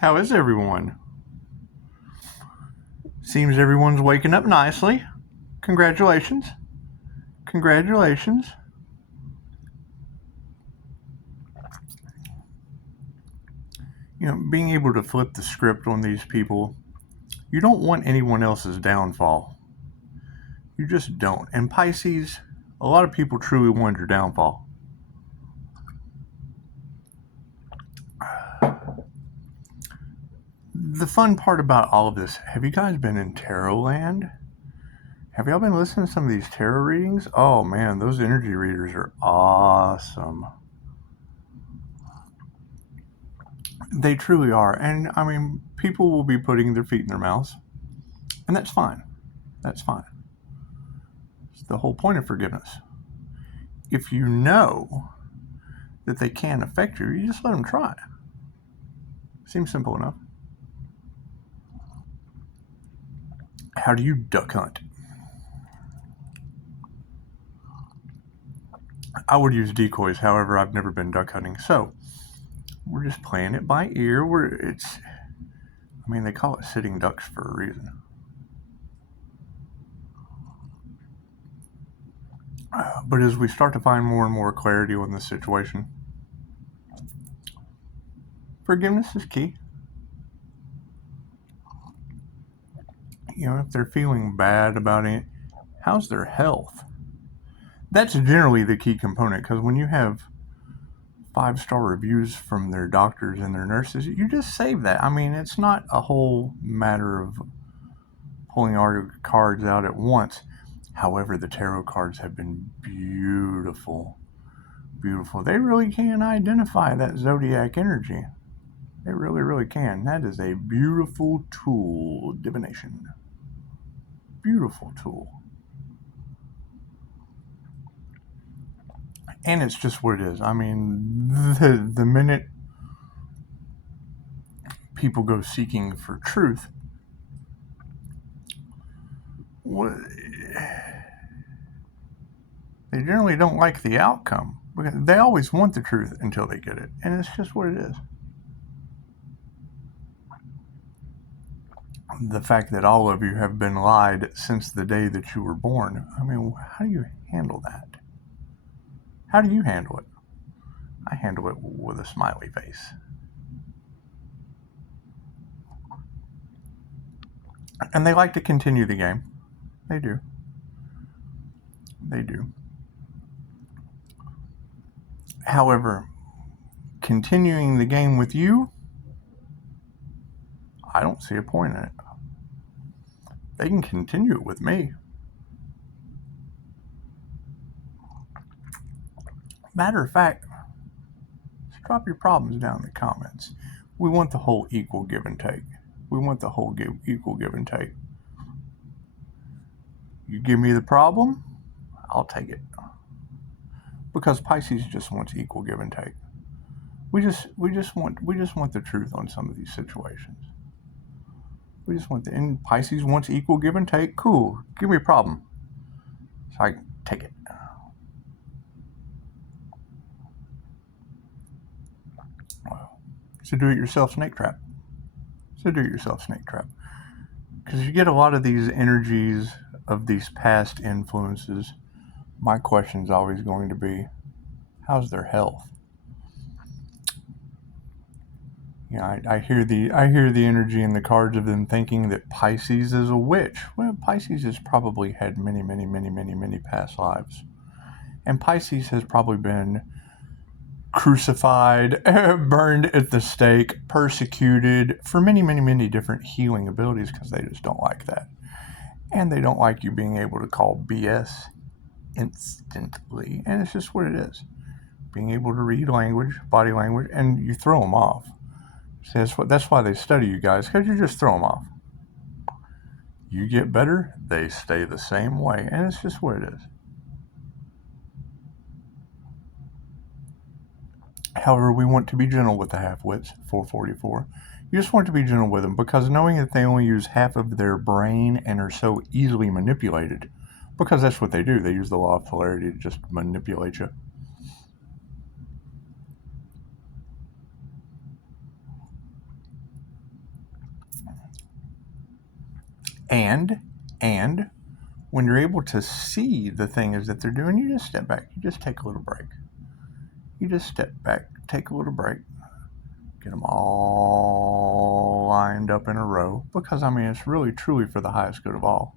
How is everyone? Seems everyone's waking up nicely. Congratulations. Congratulations. Being able to flip the script on these people, you don't want anyone else's downfall. You just don't. And Pisces, a lot of people truly want your downfall. The fun part about all of this, have you guys been in Tarot Land? Have y'all been listening to some of these tarot readings? Oh man, those energy readers are awesome. They truly are. And I mean, people will be putting their feet in their mouths. And that's fine. That's fine. It's the whole point of forgiveness. If you know that they can affect you, you just let them try. Seems simple enough. How do you duck hunt? I would use decoys, however, I've never been duck hunting. So we're just playing it by ear. They call it sitting ducks for a reason. But as we start to find more and more clarity on this situation, forgiveness is key. If they're feeling bad about it, how's their health? That's generally the key component, because when you have 5-star reviews from their doctors and their nurses, you just save that. It's not a whole matter of pulling all your cards out at once. However, the tarot cards have been beautiful. Beautiful. They really can identify that zodiac energy. They really, really can. That is a beautiful tool, divination. Beautiful tool. And it's just what it is. The minute people go seeking for truth, they generally don't like the outcome. They always want the truth until they get it. And it's just what it is. The fact that all of you have been lied since the day that you were born, how do you handle that? How do you handle it? I handle it with a smiley face. And they like to continue the game. They do. They do. However, continuing the game with you, I don't see a point in it. They can continue it with me. Matter of fact, just drop your problems down in the comments. We want the whole equal give and take. We want the whole equal give and take. You give me the problem, I'll take it. Because Pisces just wants equal give and take. We just want the truth on some of these situations. And Pisces wants equal give and take. Cool. Give me a problem, so I can take it. It's a do-it-yourself snake trap. Because you get a lot of these energies of these past influences. My question is always going to be, how's their health? I hear the energy in the cards of them thinking that Pisces is a witch. Well, Pisces has probably had many, many, many, many, many past lives. And Pisces has probably been crucified, burned at the stake, persecuted for many, many, many different healing abilities, because they just don't like that. And they don't like you being able to call BS instantly. And it's just what it is. Being able to read language, body language, and you throw them off. See, that's why they study you guys, because you just throw them off. You get better, they stay the same way. And it's just what it is. However, we want to be gentle with the half-wits, 444. You just want to be gentle with them, because knowing that they only use half of their brain and are so easily manipulated, because that's what they do. They use the law of polarity to just manipulate you. And when you're able to see the things that they're doing, you just step back. You just take a little break. You just step back, take a little break, get them all lined up in a row, because I mean, it's really truly for the highest good of all.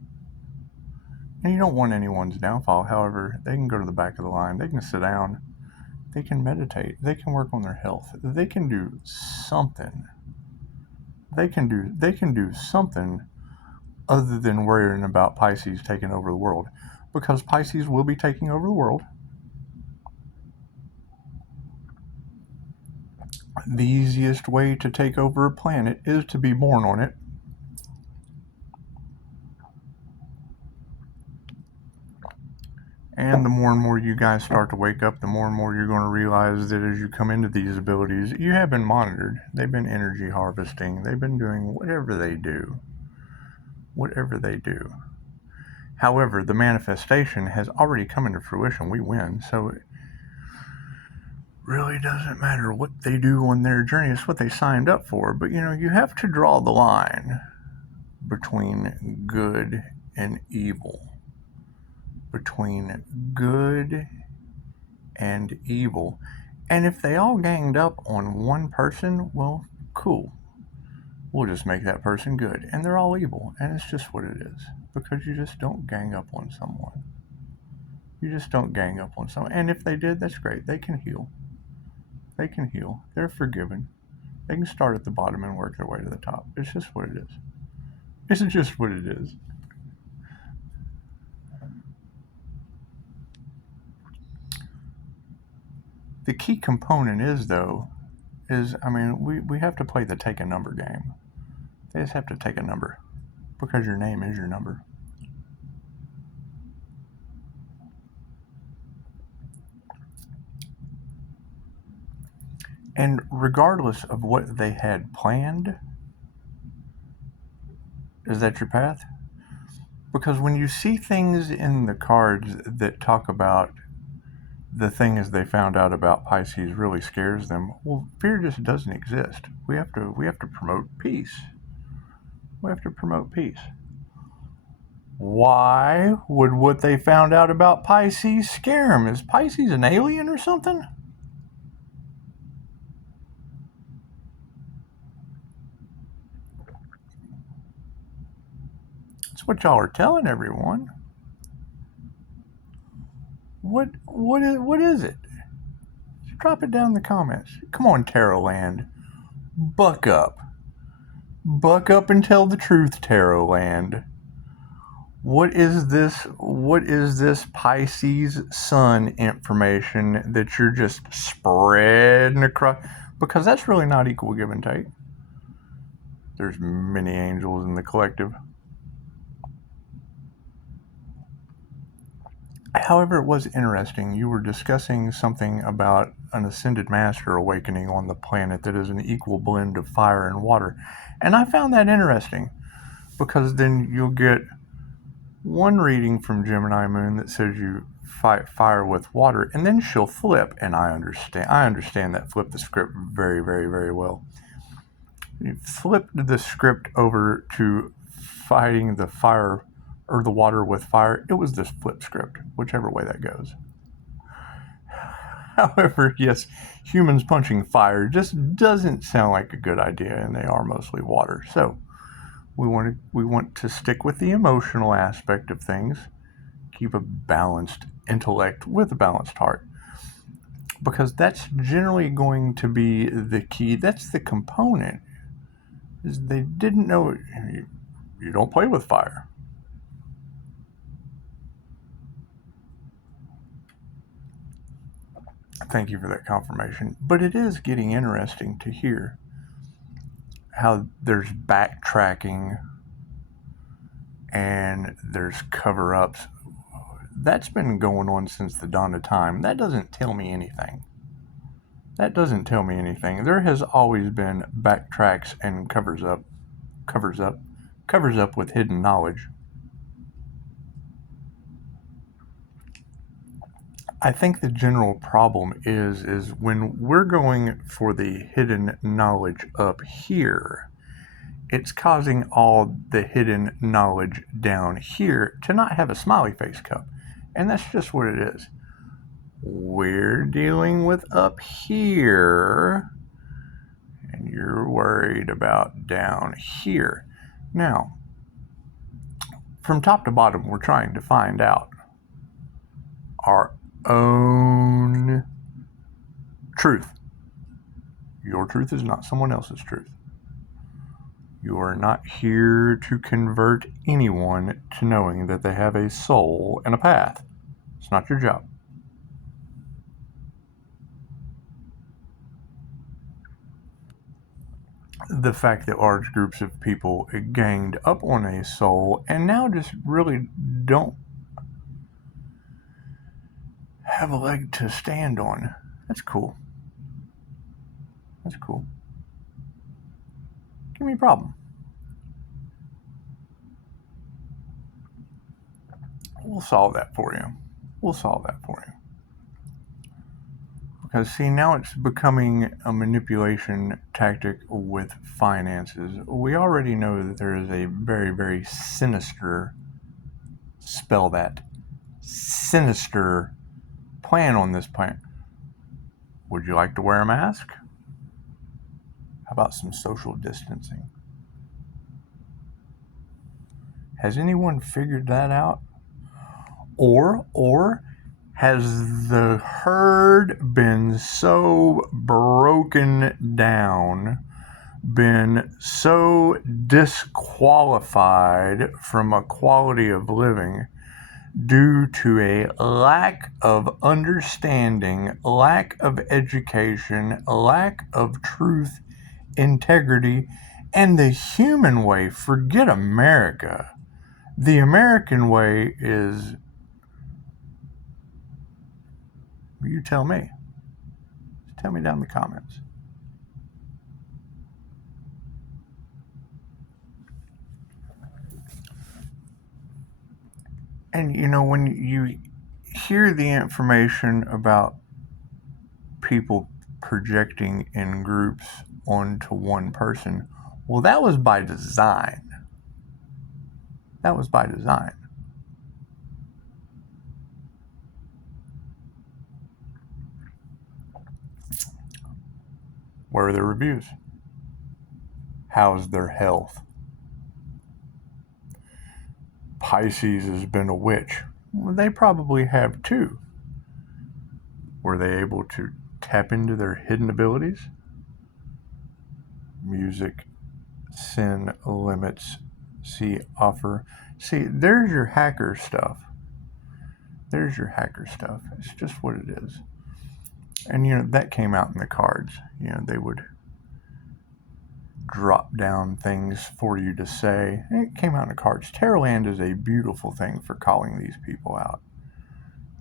And you don't want anyone's downfall. However, they can go to the back of the line, they can sit down, they can meditate, they can work on their health, they can do something. They can do something other than worrying about Pisces taking over the world, because Pisces will be taking over the world. The easiest way to take over a planet is to be born on it. And the more and more you guys start to wake up, the more and more you're going to realize that as you come into these abilities, you have been monitored. They've been energy harvesting. They've been doing whatever they do. Whatever they do. However, the manifestation has already come into fruition. We win. So it really doesn't matter what they do on their journey. It's what they signed up for. But, you know, you have to draw the line between good and evil. Between good and evil. And if they all ganged up on one person, well, cool. We'll just make that person good. And they're all evil. And it's just what it is. Because you just don't gang up on someone. You just don't gang up on someone. And if they did, that's great. They can heal. They can heal. They're forgiven. They can start at the bottom and work their way to the top. It's just what it is. It's just what it is. The key component is, though, we have to play the take a number game. They just have to take a number, because your name is your number. And regardless of what they had planned, is that your path? Because when you see things in the cards that talk about the things they found out about Pisces really scares them, well, fear just doesn't exist. We have to promote peace. We have to promote peace. Why would what they found out about Pisces scare them? Is Pisces an alien or something? That's what y'all are telling everyone. What is it? Drop it down in the comments. Come on, Tarot Land. Buck up. Buck up and tell the truth, Tarot Land. What is this Pisces sun information that you're just spreading across? Because that's really not equal give and take. There's many angels in the collective. However, it was interesting. You were discussing something about an ascended master awakening on the planet that is an equal blend of fire and water. And I found that interesting, because then you'll get one reading from Gemini Moon that says you fight fire with water, and then she'll flip, and I understand that flip the script very, very, very well. You flip the script over to fighting the fire or the water with fire. It was this flip script, whichever way that goes. However, yes, humans punching fire just doesn't sound like a good idea, and they are mostly water. So we want to stick with the emotional aspect of things, keep a balanced intellect with a balanced heart, because that's generally going to be the key. That's the component. Is they didn't know you don't play with fire. Thank you for that confirmation. But it is getting interesting to hear how there's backtracking and there's cover-ups. That's been going on since the dawn of time. That doesn't tell me anything. There has always been backtracks and covers up with hidden knowledge. I think the general problem is when we're going for the hidden knowledge up here, it's causing all the hidden knowledge down here to not have a smiley face cup. And that's just what it is. We're dealing with up here, and you're worried about down here. Now, from top to bottom, we're trying to find out our own truth. Your truth is not someone else's truth. You are not here to convert anyone to knowing that they have a soul and a path. It's not your job. The fact that large groups of people ganged up on a soul and now just really don't have a leg to stand on. That's cool. That's cool. Give me a problem. We'll solve that for you. We'll solve that for you. Because, see, now it's becoming a manipulation tactic with finances. We already know that there is a very, very sinister, spell that, sinister plan on this plan. Would you like to wear a mask? How about some social distancing? Has anyone figured that out? Or has the herd been so broken down, been so disqualified from a quality of living due to a lack of understanding, lack of education, lack of truth, integrity, and the human way? Forget America. The American way is, you tell me. Tell me down in the comments. And you know, when you hear the information about people projecting in groups onto one person, well, that was by design. That was by design. Where are their reviews? How's their health? Pisces has been a witch. Well, they probably have too. Were they able to tap into their hidden abilities? Music, sin, limits, see, offer. See, there's your hacker stuff. There's your hacker stuff. It's just what it is. And, you know, that came out in the cards. You know, they would drop down things for you to say. It came out in the cards. Tarotland is a beautiful thing for calling these people out.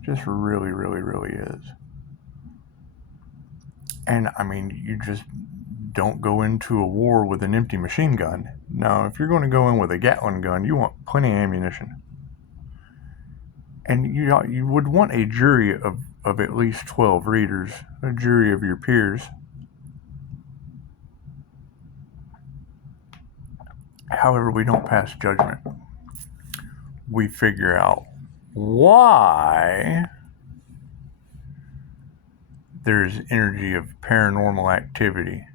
Just really, really, really is. And, I mean, you just don't go into a war with an empty machine gun. No, if you're going to go in with a Gatling gun, you want plenty of ammunition. And you would want a jury of at least 12 readers, a jury of your peers. However, we don't pass judgment. We figure out why there's energy of paranormal activity,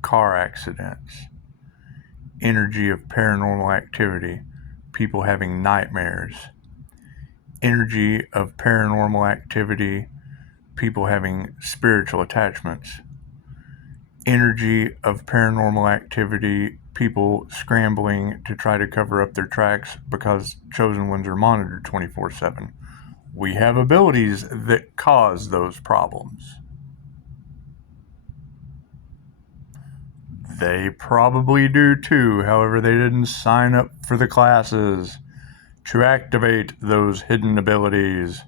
car accidents, energy of paranormal activity, people having nightmares, energy of paranormal activity, people having spiritual attachments, energy of paranormal activity, people scrambling to try to cover up their tracks because chosen ones are monitored 24/7. We have abilities that cause those problems. They probably do too, however, they didn't sign up for the classes to activate those hidden abilities,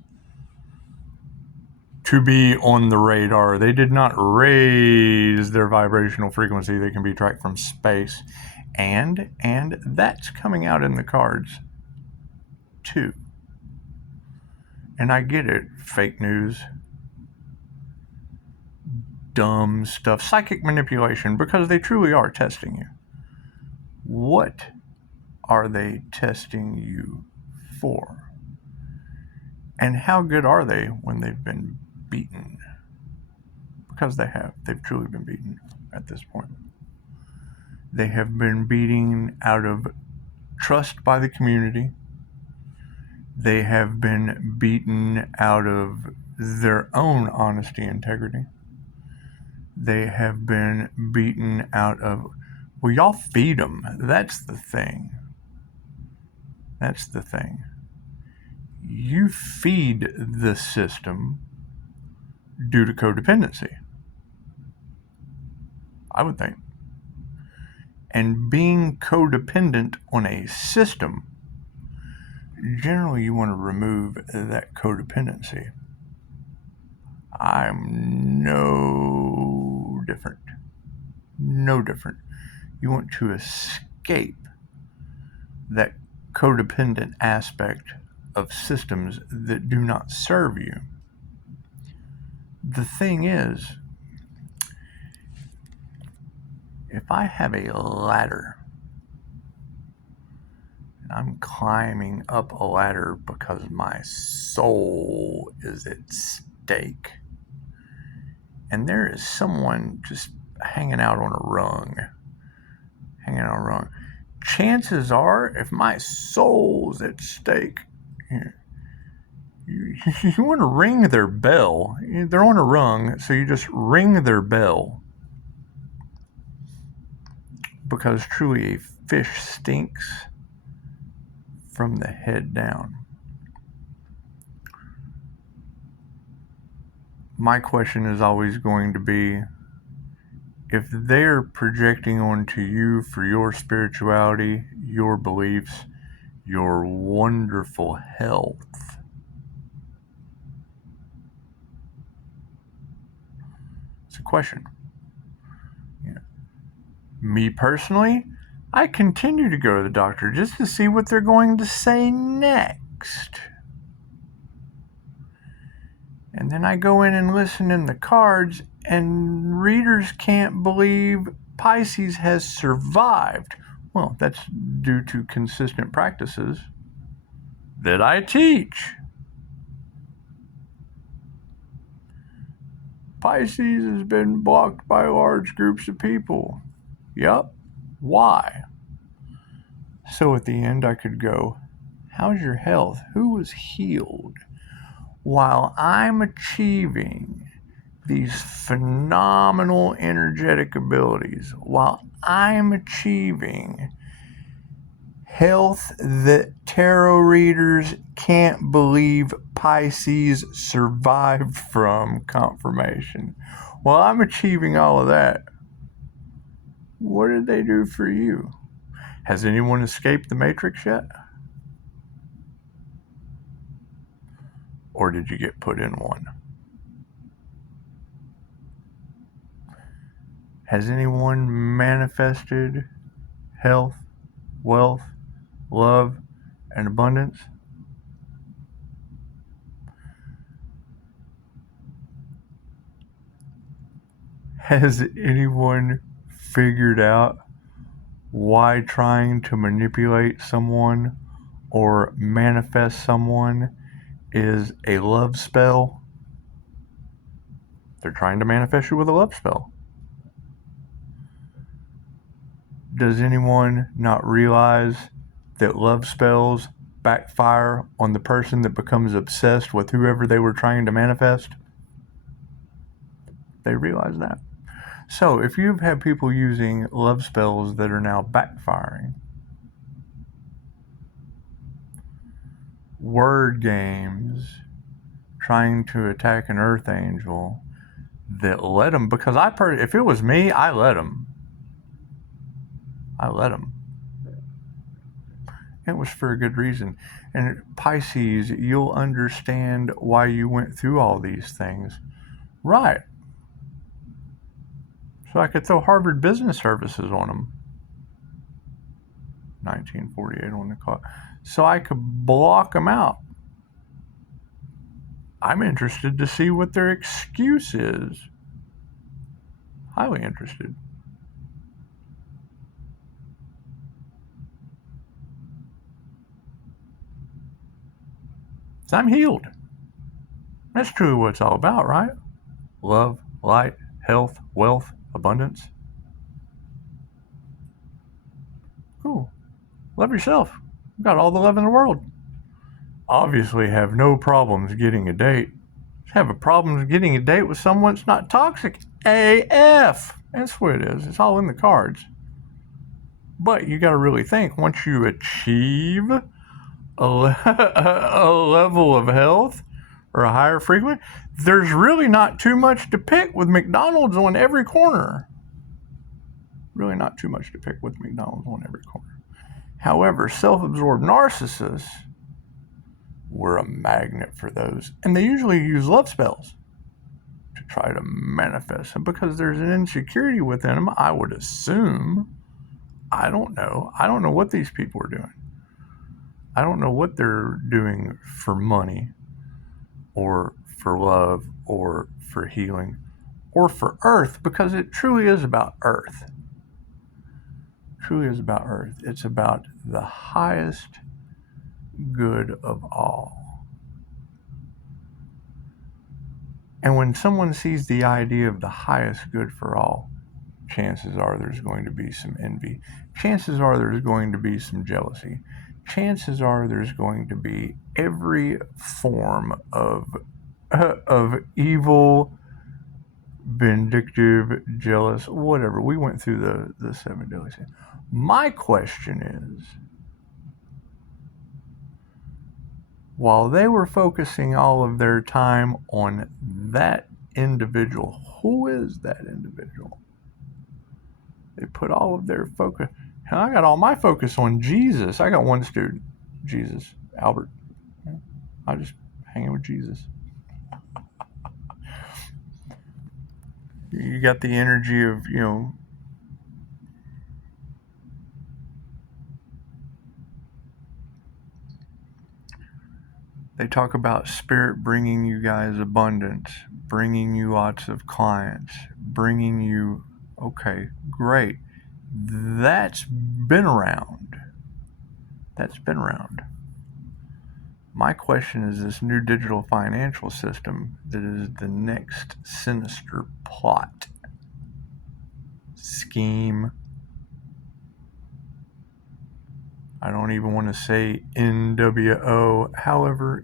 to be on the radar. They did not raise their vibrational frequency that can be tracked from space. And that's coming out in the cards too. And I get it, fake news, dumb stuff, psychic manipulation, because they truly are testing you. What are they testing you for? And how good are they when they've been beaten? Because they have. They've truly been beaten at this point. They have been beaten out of trust by the community. They have been beaten out of their own honesty and integrity. They have been beaten out of, well, y'all feed them. That's the thing. That's the thing. You feed the system due to codependency, I would think. And being codependent on a system, generally you want to remove that codependency. I'm no different. No different. You want to escape that codependent aspect of systems that do not serve you. The thing is, if I have a ladder, and I'm climbing up a ladder because my soul is at stake, and there is someone just hanging out on a rung, chances are, if my soul's at stake, you want to ring their bell. They're on a rung, so you just ring their bell. Because truly a fish stinks from the head down. My question is always going to be, if they're projecting onto you for your spirituality, your beliefs, your wonderful health, it's a question. Me personally, I continue to go to the doctor just to see what they're going to say next. And then I go in and listen in the cards, and readers can't believe Pisces has survived. Well, that's due to consistent practices that I teach. Pisces has been blocked by large groups of people. Yep. Why? So at the end I could go, how's your health? Who was healed? While I'm achieving these phenomenal energetic abilities, while I'm achieving health that tarot readers can't believe Pisces survived from confirmation, while I'm achieving all of that, what did they do for you? Has anyone escaped the Matrix yet? Or did you get put in one? Has anyone manifested health, wealth, love, and abundance? Has anyone figured out why trying to manipulate someone or manifest someone is a love spell? They're trying to manifest you with a love spell. Does anyone not realize that love spells backfire on the person that becomes obsessed with whoever they were trying to manifest? They realize that. So if you've had people using love spells that are now backfiring, word games, trying to attack an earth angel that let them, because if it was me, I let them. It was for a good reason. And Pisces, you'll understand why you went through all these things. Right. So I could throw Harvard Business Services on them. 1948 on the clock. So I could block them out. I'm interested to see what their excuse is. Highly interested. So I'm healed. That's truly what it's all about, right? Love, light, health, wealth, abundance. Cool. Love yourself. You've got all the love in the world. Obviously have no problems getting a date. Have a problem getting a date with someone that's not toxic. AF. That's what it is. It's all in the cards. But you got to really think, once you achieve a level of health or a higher frequency, there's really not too much to pick with McDonald's on every corner. Really not too much to pick with McDonald's on every corner. However, self-absorbed narcissists were a magnet for those. And they usually use love spells to try to manifest them because there's an insecurity within them, I would assume. I don't know. I don't know what these people are doing. I don't know what they're doing for money or for love or for healing or for Earth, because it truly is about Earth. It truly is about Earth. It's about the highest good of all. And when someone sees the idea of the highest good for all, chances are there's going to be some envy. Chances are there's going to be some jealousy. Chances are there's going to be every form of evil, vindictive, jealous, whatever. We went through the 7 deadly sins. My question is, while they were focusing all of their time on that individual, who is that individual? They put all of their focus. I got all my focus on Jesus. I got one student, Jesus, Albert. I just hanging with Jesus. You got the energy of, they talk about spirit bringing you guys abundance, bringing you lots of clients, bringing you, okay, great. That's been around. That's been around. My question is this new digital financial system that is the next sinister plot, scheme. I don't even want to say NWO. However,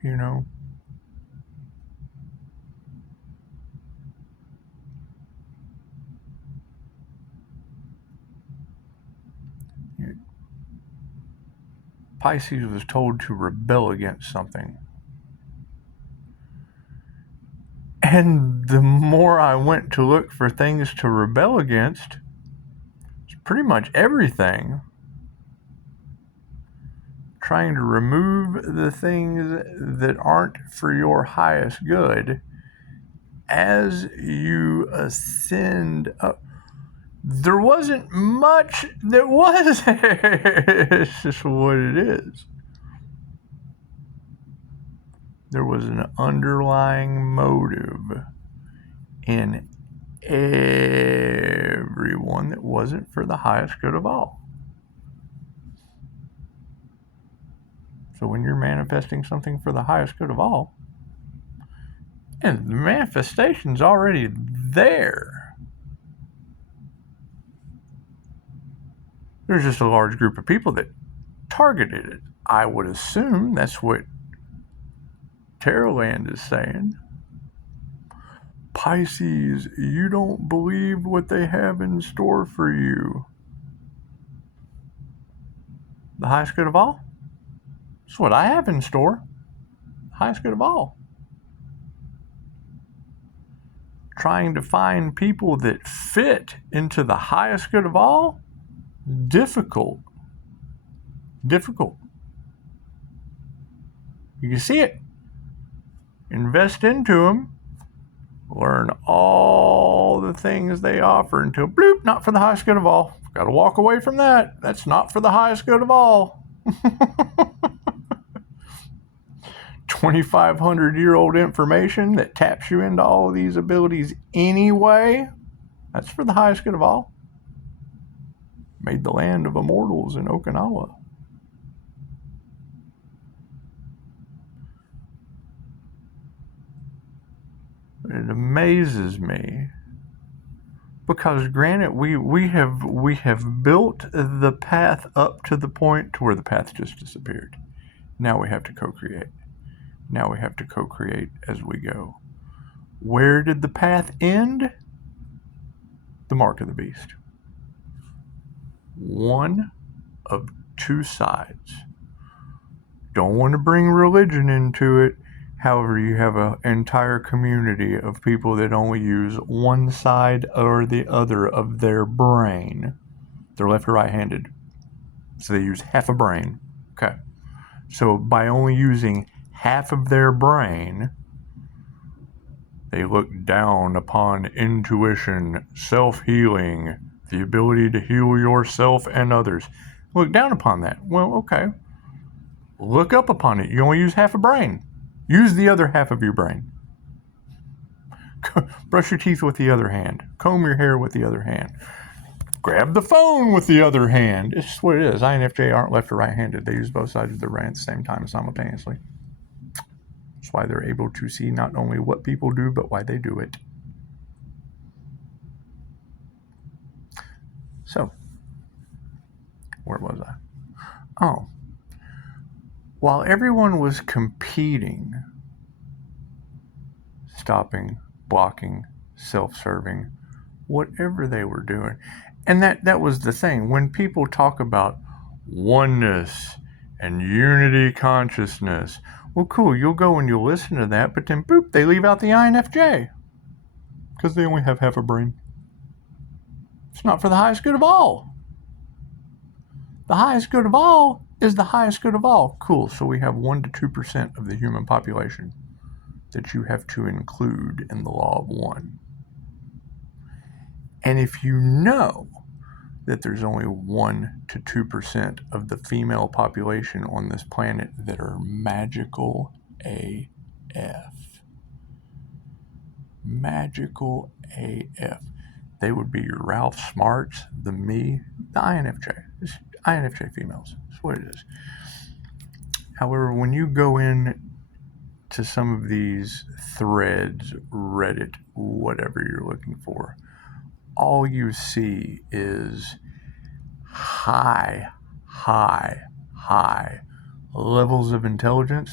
Pisces was told to rebel against something. And the more I went to look for things to rebel against, it's pretty much everything. Trying to remove the things that aren't for your highest good as you ascend up. There wasn't much that was. It's just what it is. There was an underlying motive in everyone that wasn't for the highest good of all. So when you're manifesting something for the highest good of all, and the manifestation's already there, there's just a large group of people that targeted it. I would assume that's what Tarotland is saying. Pisces, you don't believe what they have in store for you. The highest good of all? That's what I have in store. The highest good of all. Trying to find people that fit into the highest good of all? Difficult. Difficult. You can see it. Invest into them. Learn all the things they offer until bloop, not for the highest good of all. Got to walk away from that. That's not for the highest good of all. 2,500-year-old information that taps you into all of these abilities anyway. That's for the highest good of all. Made the land of immortals in Okinawa. amazes me because, granted, we have built the path up to the point to where the path just disappeared. Now we have to co-create. Now we have to co-create as we go. Where did the path end? The mark of the beast. One of two sides. Don't want to bring religion into it. However, you have an entire community of people that only use one side or the other of their brain. They're left or right-handed. So they use half a brain. Okay. So by only using half of their brain, they look down upon intuition, self-healing, the ability to heal yourself and others. Look down upon that. Well, okay. Look up upon it. You only use half a brain. Use the other half of your brain. Brush your teeth with the other hand. Comb your hair with the other hand. Grab the phone with the other hand. It's just what it is. INFJ aren't left or right-handed. They use both sides of their brain at the same time simultaneously. That's why they're able to see not only what people do, but why they do it. So, where was I? Oh. While everyone was competing, stopping, blocking, self-serving, whatever they were doing. And that was the thing. When people talk about oneness and unity consciousness, well, cool, you'll go and you'll listen to that, but then, boop, they leave out the INFJ because they only have half a brain. It's not for the highest good of all. The highest good of all is the highest good of all. Cool, so we have 1 to 2% of the human population that you have to include in the law of one. And if you know that there's only 1 to 2% of the female population on this planet that are magical AF. Magical AF. They would be your Ralph Smarts, the me, the INFJ. It's INFJ females. That's what it is. However, when you go in to some of these threads, Reddit, whatever you're looking for, all you see is high levels of intelligence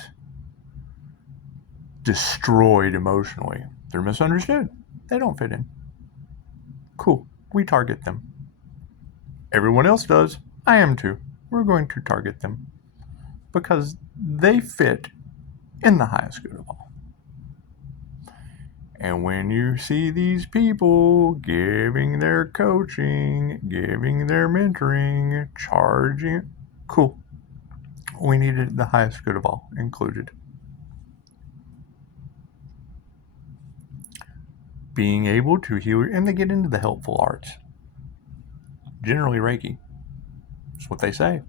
destroyed emotionally. They're misunderstood. They don't fit in. Cool. We target them. Everyone else does. I am too. We're going to target them because they fit in the highest good of all. And when you see these people giving their coaching, giving their mentoring, charging, cool. We needed the highest good of all included. Being able to heal, and they get into the helpful arts. Generally Reiki. That's what they say.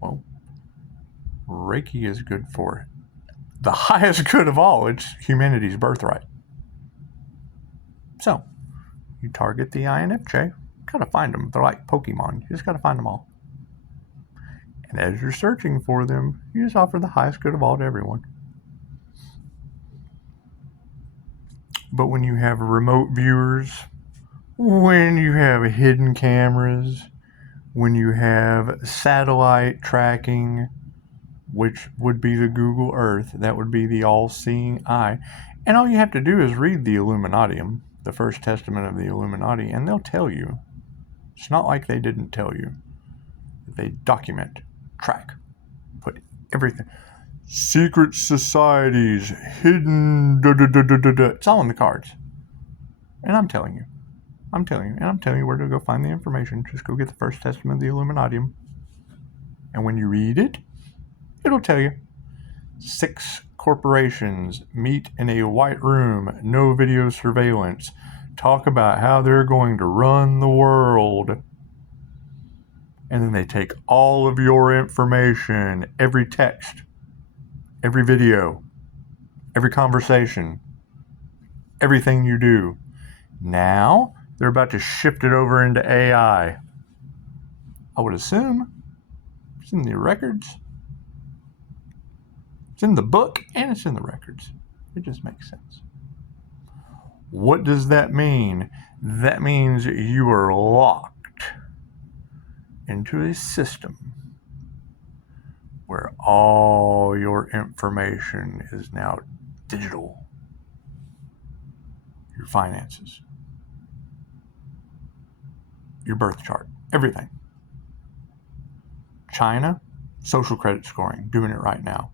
Well, Reiki is good for the highest good of all. It's humanity's birthright. So, you target the INFJ. Gotta find them. They're like Pokemon. You just gotta find them all. And as you're searching for them, you just offer the highest good of all to everyone. But when you have remote viewers, when you have hidden cameras, when you have satellite tracking, which would be the Google Earth, that would be the all-seeing eye. And all you have to do is read the Illuminatium, the first testament of the Illuminati, and they'll tell you. It's not like they didn't tell you. They document, track, put everything. Secret societies, hidden, It's all in the cards. And I'm telling you, where to go find the information. Just go get the first testament of the Illuminatium. And when you read it, it'll tell you 6 corporations meet in a white room, no video surveillance, talk about how they're going to run the world. And then they take all of your information, every text, every video, every conversation, everything you do. Now, they're about to shift it over into AI. I would assume it's in the records. It's in the book and it's in the records. It just makes sense. What does that mean? That means you are locked into a system where all your information is now digital. Your finances, your birth chart, everything. China, social credit scoring, doing it right now.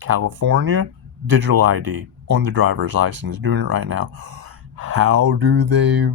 California, digital ID on the driver's license, doing it right now. How do they